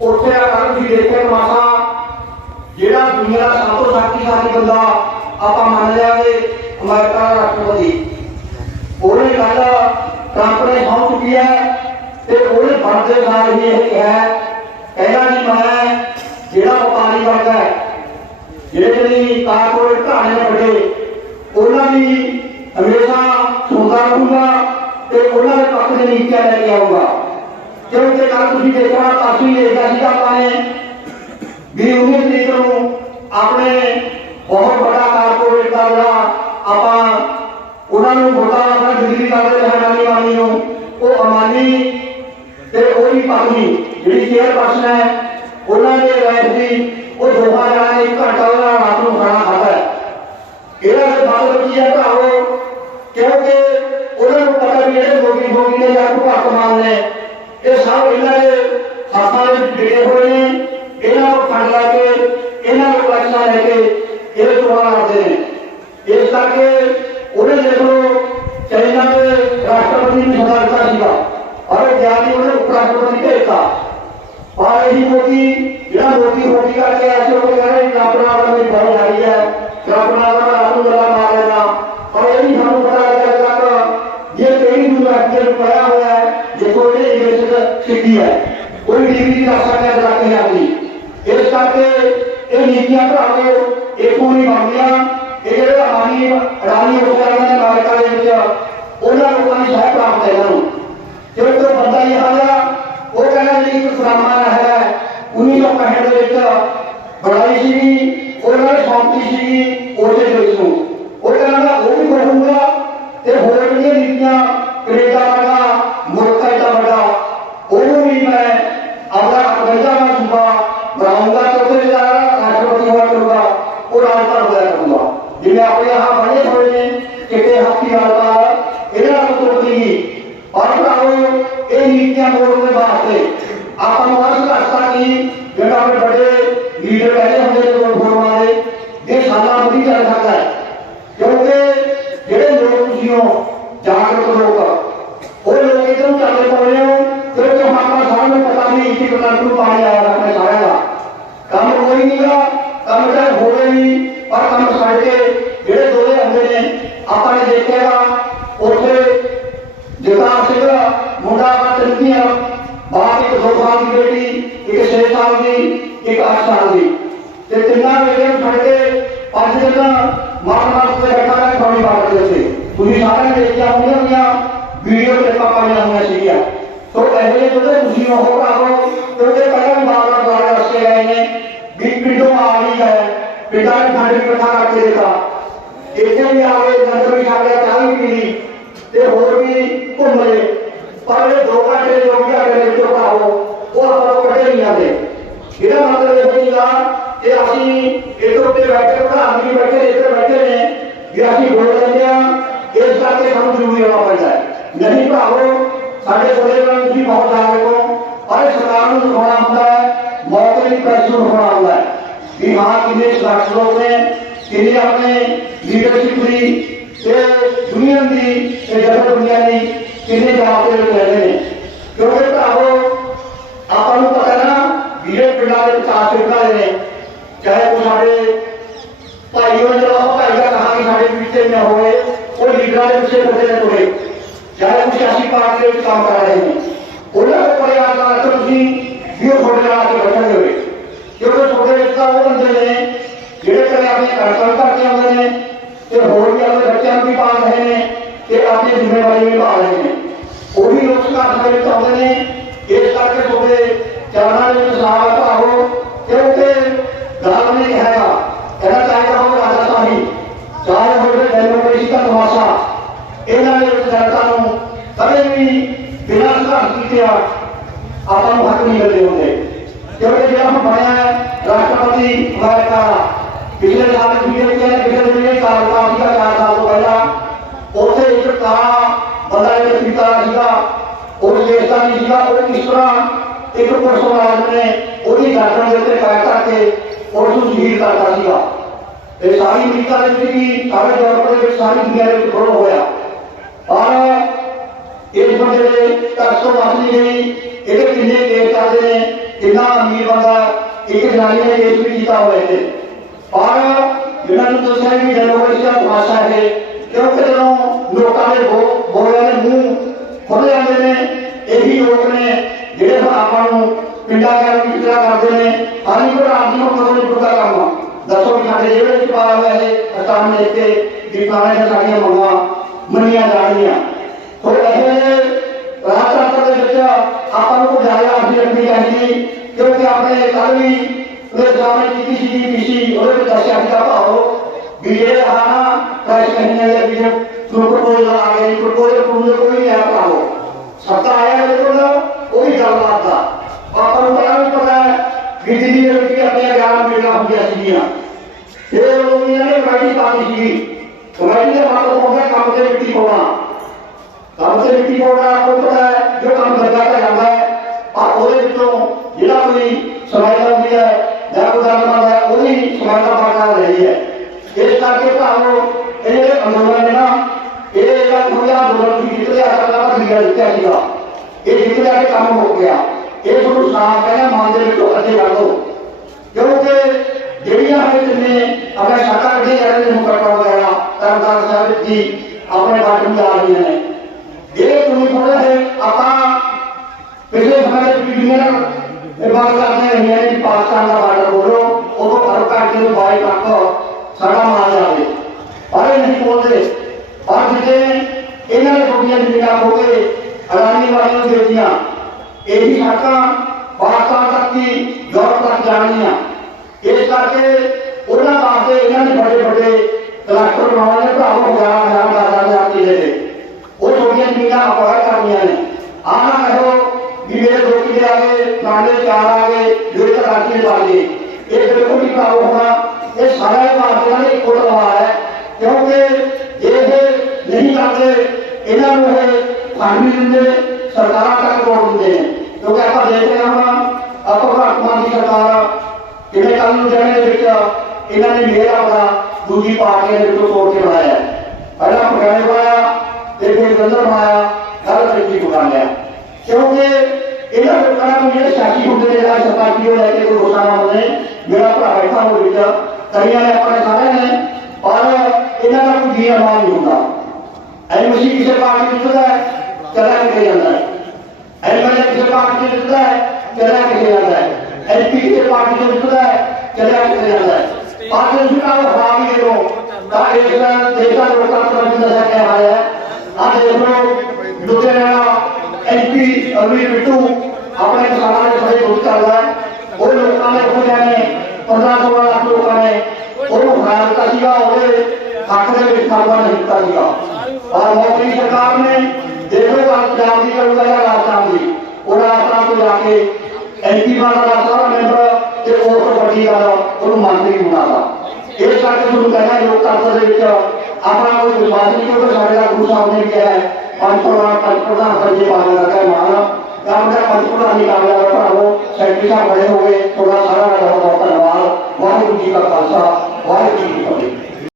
ਉੱਥੇ ਆ ਕੱਲ ਤੁਸੀਂ ਦੇਖਿਆ ਮਾਸਾ ਜਿਹੜਾ ਦੁਨੀਆ ਦਾ ਸਭ ਤੋਂ ਸ਼ਕਤੀਸ਼ਾਲੀ ਬੰਦਾ ਆਪਾਂ ਮੰਨ ਲਿਆ ਕਿ ਅਮਰੀਕਾ ਦਾ ਰਾਸ਼ਟਰਪਤੀ। ਉਹਨੇ ਕੱਲ ਟਰੰਪ ਨੇ ਸਹੁੰ ਚੁੱਕੀ ਹੈ ਤੇ ਉਹਨੇ ਬਣਦੇ ਨਾਲ ਹੀ ਇਹ ਕਿਹਾ ਕਹਿੰਦਾ ਜੀ ਮੈਂ ਜਿਹੜਾ ਵਪਾਰੀ ਵਰਗ ਹੈ, ਜਿਹੜੇ ਜਿਹੜੀ ਕਾਰਪੋਰੇਟ ਘਰਾਣੇ ਵੱਡੇ, ਉਹਨਾਂ ਦੀ ਹਮੇਸ਼ਾ ਸੁਣਦਾ ਰਹੂੰਗਾ ਤੇ ਉਹਨਾਂ ਦੇ ਪੱਖ ਦੇ ਨੀਤੀਆਂ ਲੈ ਕੇ ਆਊਗਾ। ਕਿਉਂਕਿ ਕੱਲ ਤੁਸੀਂ ਦੇਖਿਆ ਕਾਫੀ ਦੇਖਿਆ ਸੀ ਆਪਾਂ ਨੇ ਵੀ 19 ਤਰੀਕ ਨੂੰ ਆਪਣੇ ਬਹੁਤ ਵੱਡਾ ਕਾਰਪੋਰੇਟ ਦਾ ਜਿਹੜਾ ਆਪਾਂ ਉਹਨਾਂ ਨੂੰ ਵੋਟਾਂ ਆਪਣਾ ਜ਼ਿੰਦਗੀ ਕਰਦੇ ਰਹੇ ਨਾਨੀ ਵਾਲੀ ਨੂੰ ਉਹ ਅਮਾਨੀ ਤੇ ਉਹਦੀ ਪਤਨੀ ਜਿਹੜੀ ਚੇਅਰਪਰਸਨ ਹੈ ਉਹਨਾਂ ਦੇ ਰਹਿਤ ਦੀ ਉਹ ઈચ્છા રહેકે એ જોવાના છે એ સાથે ઓને દેખો ચાઇનાને રાષ્ટ્રપતિ સુધારતા દીધા और ज्ञानियों उपराष्ट्रपति के था और यही मोदी, बिना मोदी मोदी का क्या ऐसे हो गया है? अपना अपना भाई आ रही है? अपना अपना ਇਹ ਭਰਾਵੋ ਇੱਕੋ ਨਹੀਂ ਬਣਦੀਆਂ ਇਹ ਜਿਹੜੇ ਆਨੀ ਰਾਣੀ ਹੋ ਗਿਆ ਨੇ ਦੇ ਵਿੱਚ ਉਹਨਾਂ ਲੋਕਾਂ ਦੀ ਸਹਾਇਤਾ ਪ੍ਰਾਪਤ ਹੈ ਇਹਨਾਂ ਨੂੰ। ਜਿਵੇਂ ਕੋਈ ਬੰਦਾ ਇਹ ਆਇਆ ਉਹ ਕਹਿੰਦਾ ਜੀ ਇੱਕ ਸਲਾਮਾਨਾ ਹੈ 1965 ਦੇ ਵਿੱਚ ਬੜਾਈ ਸੀਗੀ ਉਹਨਾਂ ਨੇ ਸੌਂਪੀ ਸੀਗੀ ਉਹਦੇ ਵਿੱਚ ਨੂੰ। ਉਹ ਕਹਿੰਦਾ ਉਹ ਵੀ ਬਣੂਗਾ ਤੇ ਹੋਰ ਜਿਹੜੀਆਂ ਨੀਤੀਆਂ පියාලා එනකොට පරකාව ඒ नीतियाँ बोर्ड में बात है आप हमारी आस्था की जगह पे बड़े लीडर पहले हमने जो घोर मारे देश हालात चल सकता है? क्योंकि जेड़े लोग जियो, जागरूक लोग, वो लोग एकदम चले पड़ रहे हो तो क्योंकि हमारा सामने पता नहीं, इसी प्रकार को पानी आया रखने सारा काम कोई नहीं का कम चाहे हो गई और ਜਗਤਾਰ ਸਿੰਘ ਮੁੰਡਾ ਆਪਣਾ ਚੰਗੀਆਂ ਬਾਅਦ ਇੱਕ ਦੋ ਸਾਲ ਦੀ ਬੇਟੀ ਇੱਕ 6 ਸਾਲ ਦੀ ਇੱਕ 8 ਸਾਲ ਦੀ ਤੇ ਤਿੰਨਾਂ ਬੇਟਿਆਂ ਨੂੰ ਛੱਡ ਕੇ ਪੰਜ ਦਿਨ ਮਾਰ ਮਾਰ ਕੇ ਬੈਠਾ ਰਿਹਾ ਖੌਣੀ ਬਾਤ ਦੇ ਉੱਤੇ ਤੁਸੀਂ ਸਾਰਿਆਂ ਨੇ ਦੇਖਿਆ ਹੋਣੀਆਂ ਹੋਈਆਂ ਵੀਡੀਓ ਤੇ ਪਾਪਾਂ ਹੋਈਆਂ ਸੀਗੀਆਂ ਸੋ ਇਹੋ ਜਿਹੇ ਜਿਹੜੇ ਤੁਸੀਂ ਉਹ ਭਰਾਵੋ ਕਿਉਂਕਿ ਪਹਿਲਾਂ ਵੀ ਬਾਰ ਬਾਰ ਦੁਆਰੇ ਰਸਤੇ ਗਏ ਨੇ ਵੀ ਪਿੰਡੋਂ ਆ ਰਹੀ ਹੈ ਪਿੰਡਾਂ ਦੇ ਖੰਡ ਵੀ ਇਕੱਠਾ ਕਰਕੇ ਦਿੱਤਾ ਇੱਥੇ ਵੀ ਆ गुम हुए पर वे धोखा करे जो क्या करे, जो का हो, वो हमारा पटे नहीं आते। मेरा मतलब ये बनेगा कि असी एक रुपये बैठे पर आदमी बैठे एक बैठे ने ये असी बोल रहे हैं एक साथ हाँ, हम ज़रूरी होना पड़ जाए। नहीं भावो साढ़े सोलह में उनकी बहुत आगे को, और सरकार में होना होता है मौके पर होना होता है कि हाँ किन्ने शासकों ने किन्ने अपने लीडरशिप दी दुनिया की जगह दुनिया की ਦੀ ਤੇ ਦੁਨੀਆ ਦੀ ਤੇ ਜਗਤ ਦੁਨੀਆ ਦੀ ਕਿੰਨੇ ਜਵਾਬ ਦੇ ਲੋਕ ਰਹਿੰਦੇ ਨੇ ਕਿਉਂਕਿ ਭਰਾਵੋ ਆਪਾਂ ਨੂੰ ਪਤਾ ਨਾ ਵੀਰੇ ਪਿੰਡਾਂ ਦੇ ਵਿਕਾਸ ਪਿੰਡਾਂ ਦੇ ਨੇ ਚਾਹੇ ਉਹ ਸਾਡੇ ਭਾਈ ਉਹ ਜਿਹੜਾ ਉਹ ਭਾਈ ਦਾ ਕਹਾਣੀ ਸਾਡੇ ਪਿੱਛੇ ਨਾ ਹੋਏ ਉਹ ਲੀਡਰਾਂ ਦੇ ਪਿੱਛੇ ਫਿਰਦੇ ਨੇ ਤੁਰੇ ਚਾਹੇ ਉਹ ਸਿਆਸੀ ਪਾਰਟੀ ਦੇ ਵਿੱਚ ਕੰਮ ਕਰ ਰਹੇ ਨੇ ਉਹਨਾਂ ਦੇ ਕੋਲੇ ਆ ਕੇ ਤੁਸੀਂ ਵੀ ਉਹ ਤੁਹਾਡੇ ਨਾਲ ਆ ਕੇ ਬੈਠਣਗੇ ਹੋਏ ਕਿਉਂਕਿ ਤੁਹਾਡੇ ਵਿੱਚ ਤਾਂ ਉਹ ਬੰਦੇ ਨੇ ਜਿਹੜੇ ਕਦੇ ਆਪਣੇ ਘਰ ਕੰਮ ਕਰਕੇ ਆਉਂਦੇ ਨੇ ਤੇ ਹੋਰ ਵੀ ਆਪਣੇ ਬੱਚਿਆਂ ਨੂੰ ਵੀ ਪਾਲ ਰਹੇ ਨੇ ਤੇ ਆਪਣੀ ਜ਼ਿੰਮੇਵਾਰੀ ਵੀ ਨਿਭਾ ਰਹੇ ਨੇ ਉਹੀ ਦੇ ਵਿੱਚ ਆਉਂਦੇ ਨੇ। ਇਸ ਕਰਕੇ ਤੁਹਾਡੇ ਚਰਨਾਂ ਦੇ ਵਿੱਚ ਸਾਹ ਭਾਵੋ ਕਿਉਂਕਿ ਗੱਲ ਨਹੀਂ ਹੈਗਾ ਇਹਦਾ ਚਾਹੀਦਾ ਹੋਵੇ ਰਾਜਾ ਸਾਹੀ ਚਾਹੇ ਹੋਵੇ ਡੈਮੋਕ੍ਰੇਸੀ ਦਾ ਤਮਾਸ਼ਾ। ਇਹਨਾਂ ਦੇ ਵਿੱਚ ਜਨਤਾ ਨੂੰ ਕਦੇ ਵੀ ਬਿਨਾਂ ਸੁਧਾਰ ਕੀਤੇ ਆਪਾਂ ਨੂੰ ਹੱਕ ਨਹੀਂ ਮਿਲਦੇ ਹੁੰਦੇ। ਕਿਉਂਕਿ ਜਿਹੜਾ ਹੁਣ ਬਣਿਆ ਹੈ, ਰਾਸ਼ਟਰਪਤੀ ਅਮਰੀਕਾ, ਪਿਛਲੇ ਸਾਲ ਜਿਹੜੇ ਕਿ ਪਿਛਲੇ ਜਿਹੜੇ ਕਾਰਜਕਾਲ ਸੀਗਾ ਚਾਰ ਸਾਲ ਤੋਂ ਪਹਿਲਾਂ ਉੱਥੇ ਇੱਕ ਕਾਲਾ ਬੰਦਾ ਇੱਕ ਪਿਤਾ ਸੀਗਾ ਉਹ ਦੇਸ਼ ਸੀਗਾ ਉਹ ਕਿਸ ਤਰ੍ਹਾਂ ਇੱਕ ਪੁਲਿਸ ਨੇ ਉਹਦੀ ਗਰਦਨ ਦੇ ਉੱਤੇ ਪੈਰ ਕਰਕੇ ਪੁਲਿਸ ਨੂੰ ਸ਼ਹੀਦ ਕਰਤਾ ਸੀਗਾ। ਇਹ ਸਾਰੀ ਅਮਰੀਕਾ ਦੇ ਵਿੱਚ ਵੀ ਸਾਰੇ ਯੂਰਪ ਦੇ ਵਿੱਚ ਸਾਰੀ ਦੁਨੀਆ ਦੇ ਵਿੱਚ ਵਿਰੋਧ ਹੋਇਆ। ਔਰ ਇਸ ਬੰਦੇ ਦੇ ਤੱਕ ਤੋਂ ਗਈ ਇਹਦੇ ਕਿੰਨੇ ਕੇਸ ਚੱਲਦੇ ਨੇ, ਕਿੰਨਾ ਅਮੀਰ ਬੰਦਾ ਇੱਕ ਜਨਾਨੀ ਨੇ ਕੇਸ ਵੀ ਕੀਤਾ ਹੋਇਆ ਇੱਥੇ। ਪਰ ਜਿਹਨਾਂ ਨੂੰ ਦੱਸਿਆ ਵੀ ਡੈਮੋਕ੍ਰੇਸੀ ਦਾ ਤਮਾਸ਼ਾ ਹੈ ਕਿਉਂਕਿ ਜਦੋਂ ਲੋਕਾਂ ਦੇ ਬੋਲਿਆਂ ਦੇ ਮੂੰਹ ਖੁੱਲ ਜਾਂਦੇ ਨੇ ਇਹੀ ਲੋਕ ਨੇ ਜਿਹੜੇ ਹੁਣ ਆਪਾਂ ਨੂੰ ਪਿੰਡਾਂ ਦੇ ਵਿੱਚ ਵਿਚਾਰਾ ਕਰਦੇ ਨੇ ਹਾਲੀ ਕੋਲ ਆਪ ਨੂੰ ਕਦੋਂ ਨਹੀਂ ਪੁੱਛਦਾ ਕੰਮ ਆ। ਦੱਸੋ ਵੀ ਸਾਡੇ ਜਿਹੜੇ ਵਿੱਚ ਪਾਇਆ ਹੋਇਆ ਇਹ ਅਸਟਾਮ ਨੇ ਇੱਥੇ ਵੀ ਪਾਣੇ ਦੇ ਸਾਡੀਆਂ ਮੰਗਾਂ ਮੰਨੀਆਂ ਜਾਣਗੀਆਂ ਸੋ ਇਹ ਰਾਜਤੰਤਰ ਦੇ ਵਿੱਚ ਆਪਾਂ ਨੂੰ ਕੋਈ ਜ਼ਿਆਦਾ ਅਰਜ਼ੀ ਰੱਖਣੀ ਚਾਹੀਦੀ ਕਿਉਂਕਿ ਆਪਣੇ ਕੱਲ ਵੀ ਉਹਦੇ ਸਾਹਮਣੇ ਕੀਤੀ ਸੀ ਪੀਸੀ ਉਹਦੇ ਵਿੱਚ ਦੱਸਿਆ ਸੀਗਾ ਭਾਓ ਵੀ ਜਿਹੜੇ ਆਣਾ ਪ੍ਰੈਸ ਕਹੀਆਂ ਜਾਂ ਵੀ ਜੋ ਪ੍ਰਪੋਜ਼ਲ ਆ ਗਏ ਪ੍ਰਪੋਜ਼ਲ ਪ੍ਰਪੋਜ਼ਲ ਕੋਈ ਨਹੀਂ ਆਇਆ ਭਾਓ ਸੱਤਾ ਆਇਆ ਦੇਖੋ ਉਹ था और अपन उदाहरण पता है गिजनी लड़की अपने ग्यारह बेटा हो गया सीढ़ियाँ ये लोग ने कमेटी पाती की। कमेटी ने हमारा कौन सा काम से मिट्टी पौना काम से मिट्टी पौना आपको पता है, जो काम सरकार का काम है और ओदे विचों जिला कोई समाज का भी है, जहाँ उदाहरण माना है ओदी समाज का पाना रही है। इस करके भावों ये अंदोलन है ना। ये एक पूरा अंदोलन की जितने आसान का दिया जाता है ਸੀ ਜਿੱਤ ਲਿਆ ਕਰਦਾ ਵਾ ਲਿਆ ਜਿੱਤਿਆ ਸੀਗਾ ਇਹ ਜਿੱਤ ਲਿਆ ਕੇ ਕੰਮ ਹੋ ਗਿਆ ਇਹ ਤੁਹਾਨੂੰ ਸਾਫ਼ ਕਹਿੰਦਾ ਮਨ ਦੇ ਵਿੱਚੋਂ ਅੱਗੇ ਕਰ ਦੋ ਕਿਉਂਕਿ ਜਿਹੜੀਆਂ ਹੈ ਜਿੰਨੇ ਆਪਣੇ ਸਾਕਾ ਕੱਢੇ ਜਾ ਰਹੇ ਨੇ ਮੁਕੱਟਾ ਵਗੈਰਾ ਤਰਨਤਾਰਨ ਸਾਹਿਬ ਦੀ ਆਪਣੇ ਬਾਟ ਨੂੰ ਆ ਰਹੀਆਂ ਨੇ ਇਹ ਤੁਸੀਂ ਥੋੜਾ ਹੈ ਆਪਾਂ ਪਿਛਲੇ ਸਮੇਂ ਦੇ ਵਿੱਚ ਦੁਨੀਆ ਨਾਲ ਇਹ ਬਾਤ ਕਰਦੇ ਰਹੀਆਂ ਨੇ ਕਿ ਪਾਕਿਸਤਾਨ ਦਾ ਬਾਰਡਰ ਬੋਲੋ ਉਦੋਂ ਹਰ ਘੰਟੇ ਨੂੰ ਬਾਈ ਤੱਕ ਸਾਡਾ ਮਾਰ ਜਾਵੇ ਪਰ ਇਹ ਨਹੀਂ ਬੋਲਦੇ ਪਰ ਜਿੱਤੇ ਇਹਨਾਂ ਨੇ ਛੋਟੀਆਂ ਜ਼ਮੀਨਾਂ ਹੋ ਕੇ ਅਡਾਨੀ ਵਾਲਿਆਂ ਨੂੰ ਦੇ ਦਿੱਤੀਆਂ ਇਹੀ ਸੜਕਾਂ ಅದಾನಿಗಳನ್ನು ದೇದಿಯ यही हका वास्ता तक की दौर तक जानिया इस करके उन्हें बातें इन्होंने बड़े बड़े कलेक्टर बनाने पर हम ग्यारह ग्यारह दादा जाती है वो छोटियाँ चीजा अपहर करनिया ने आना कहो कि मेरे दो किले आ गए पुराने चार आ गए जुड़े तक आती है। ये बिल्कुल नहीं पाओ होगा। ये सारा भारतीय ने एक है। क्योंकि ये नहीं करते इन्होंने ਨਹੀਂ ਕਰਦੇ ਇਹਨਾਂ ਨੂੰ ਇਹ ਫੰਡ ਨਹੀਂ ਦਿੰਦੇ ਸਰਕਾਰਾਂ ਤੱਕ ਤੋੜ ਦਿੰਦੇ ਨੇ ਕਿਉਂਕਿ ਆਪਾਂ ਦੇਖ ਰਹੇ ਹਾਂ ਆਪਾਂ ਭਾਰਤਮਾਨ ਦੀ ਸਰਕਾਰ ਕਿਵੇਂ ਕੱਲ ਨੂੰ ਜਾਣੇ ਦੇ ਵਿੱਚ ਇਹਨਾਂ ਨੇ ਮੇਰਾ ਆਪਣਾ ਦੂਜੀ ਪਾਰਟੀ ਦੇ ਵਿੱਚੋਂ ਤੋੜ ਕੇ ਬਣਾਇਆ ਪਹਿਲਾਂ ਪਗਾਣੇ ਬਣਾਇਆ ਤੇ ਫਿਰ ਗੰਦਰ ਬਣਾਇਆ ਗੱਲ ਤਰੀਕੀ ਬਣਾ ਲਿਆ ਕਿਉਂਕਿ ਇਹਨਾਂ ਲੋਕਾਂ ਨੂੰ ਜਿਹੜੇ ਸਾਥੀ ਹੁੰਦੇ ਨੇ ਜਿਹੜਾ ਸਰਪੰਚੀ ਉਹ ਲੈ ਕੇ ਕੋਈ ਰੋਸਾ ਨਾ ਹੁੰਦੇ ਮੇਰਾ ਭਰਾ ਬੈਠਾ ਹੋ ਵਿੱਚ ਕਈਆਂ ਨੇ ਆਪਣੇ ਸਾਰੇ ਨੇ ਪਰ ਇਹਨਾਂ ਦਾ ਕੋਈ ਜੀਆ ਮਾਨ ਨਹੀਂ ਹੁੰਦਾ ਐਮਸੀ ਕਿਸੇ ਪਾਰਟੀ ਵਿੱਚ ਹੁੰਦਾ ਹੈ चला के नहीं आता है एमएलए से पार्टी से जुड़ता है चला के नहीं आता है एमपी से पार्टी से जुड़ता है चला के नहीं आता है पार्टी चुनाव खराब ही देखो देखा लोकतंत्र में दशा क्या हाल है आज देखो लुधियाना एमपी अभी बिट्टू अपने समाज में बड़ी भूमिका हुआ है वो लोगों ने खुद जाने पंद्रह सौ लाख लोगों ने और भारत का सीधा हो गए आखिर में स्थापना हिस्सा लिया और मोदी सरकार ਔਰ ਮੋਦੀ ਸਰਕਾਰ ਨੇ ਦੇਖੋ ਗੱਲ ਪੰਜਾਬ ਦੀ ਕਰੂਗਾ ਜਾਂ ਰਾਜਸਥਾਨ ਦੀ ਉਹ ਰਾਜਸਥਾਨ ਤੋਂ ਜਾ ਕੇ ਐਮਪੀ ਬਣਦਾ ਦਾ ਸਾਰਾ ਮੈਂਬਰ ਤੇ ਉਸ ਤੋਂ ਵੱਡੀ ਗੱਲ ਉਹਨੂੰ ਮੰਤਰੀ ਬਣਾਦਾ ਇਸ ਕਰਕੇ ਤੁਹਾਨੂੰ ਕਹਿੰਦਾ ਲੋਕਤੰਤਰ ਦੇ ਵਿੱਚ ਆਪਣਾ ਕੋਈ ਵਿਸ਼ਵਾਸ ਨਹੀਂ ਕਿਉਂਕਿ ਸਾਡੇ ਦਾ ਗੁਰੂ ਸਾਹਿਬ ਨੇ ਕਿਹਾ ਹੈ ਪੰਜ ਪ੍ਰਧਾਨ ਪੰਜ ਪ੍ਰਧਾਨ ਪੰਜੇ ਪਾਲਣ ਦਾ ਕਹਿ ਮਾਨ ਕੰਮ ਦਾ ਪੰਜ ਪ੍ਰਧਾਨ ਨਹੀਂ ਕਰ ਲਿਆ ਭਰਾਵੋ ਸੈਕਟਰੀ ਸਾਹਿਬ ਬੜੇ ਹੋ ਗਏ ਤੁਹਾਡਾ ਸਾਰਾ ਬਹੁਤ ਬਹੁਤ ਧੰਨਵਾਦ ਵਾਹਿਗੁਰੂ ਜੀ ਕਾ ਖਾਲਸਾ ਵਾਹਿਗੁਰੂ ਜੀ ਕੀ ਫਤਿਹ